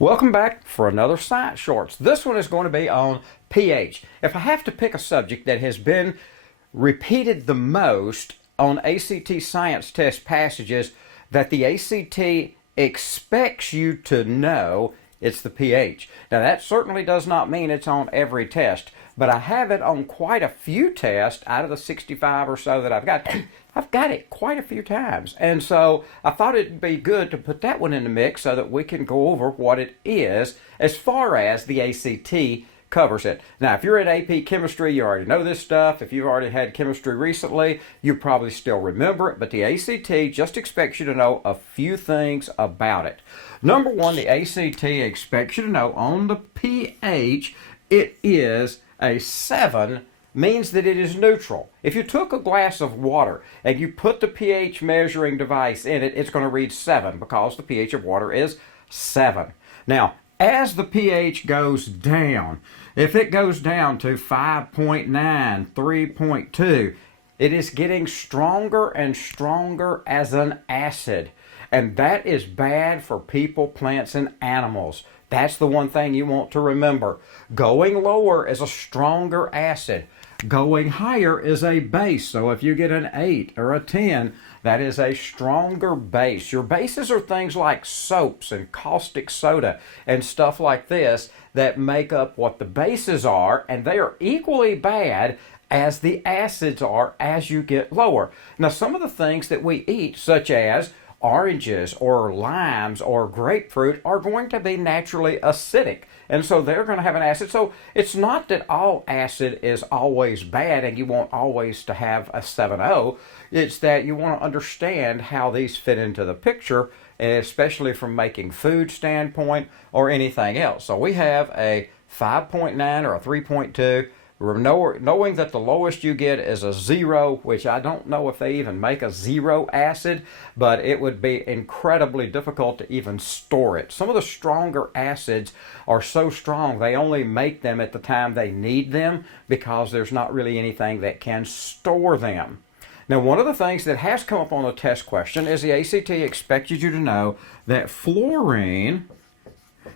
Welcome back for another Science Shorts. This one is going to be on pH. If I have to pick a subject that has been repeated the most on ACT science test passages that the ACT expects you to know, it's the pH. Now that certainly does not mean it's on every test, but I have it on quite a few tests out of the 65 or so that I've got. I've got it quite a few times, and so I thought it'd be good to put that one in the mix so that we can go over what it is as far as the ACT covers it. Now, if you're in AP Chemistry, you already know this stuff. If you've already had chemistry recently, you probably still remember it, but the ACT just expects you to know a few things about it. Number one, the ACT expects you to know on the pH, it is a 7, means that it is neutral. If you took a glass of water and you put the pH measuring device in it, it's going to read 7 because the pH of water is 7. Now, as the pH goes down, if it goes down to 5.9, 3.2, it is getting stronger and stronger as an acid. And that is bad for people, plants, and animals. That's the one thing you want to remember. Going lower is a stronger acid. Going higher is a base. So if you get an 8 or a 10, that is a stronger base. Your bases are things like soaps and caustic soda and stuff like this that make up what the bases are, and they are equally bad as the acids are as you get lower. Now, some of the things that we eat, such as oranges or limes or grapefruit, are going to be naturally acidic, and so they're going to have an acid. So it's not that all acid is always bad and you want always to have a 7.0. It's that you want to understand how these fit into the picture, especially from making food standpoint or anything else. So we have a 5.9 or a 3.2. Knowing that the lowest you get is a 0, which I don't know if they even make a 0 acid, but it would be incredibly difficult to even store it. Some of the stronger acids are so strong they only make them at the time they need them because there's not really anything that can store them. Now, one of the things that has come up on the test question is the ACT expected you to know that fluorine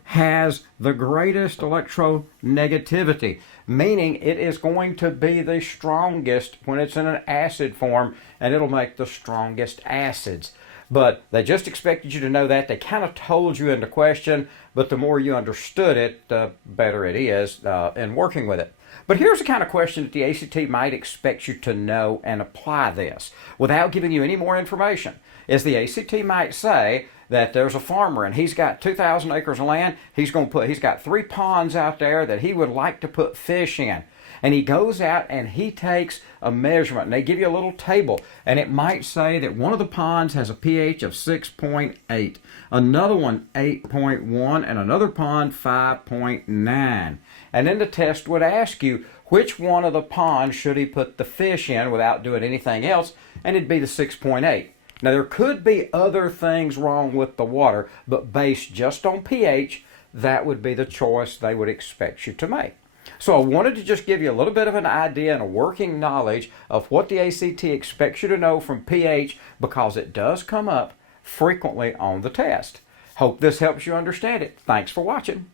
has the greatest electronegativity, meaning it is going to be the strongest when it's in an acid form, and it'll make the strongest acids. But they just expected you to know that. They kind of told you in the question, but the more you understood it, the better it is in working with it. But here's the kind of question that the ACT might expect you to know and apply this without giving you any more information. Is the ACT might say that there's a farmer and he's got 2,000 acres of land. He's got 3 ponds out there that he would like to put fish in. And he goes out and he takes a measurement, and they give you a little table, and it might say that one of the ponds has a pH of 6.8, another one 8.1, and another pond 5.9. And then the test would ask you which one of the ponds should he put the fish in without doing anything else, and it'd be the 6.8. Now, there could be other things wrong with the water, but based just on pH, that would be the choice they would expect you to make. So I wanted to just give you a little bit of an idea and a working knowledge of what the ACT expects you to know from pH, because it does come up frequently on the test. Hope this helps you understand it. Thanks for watching.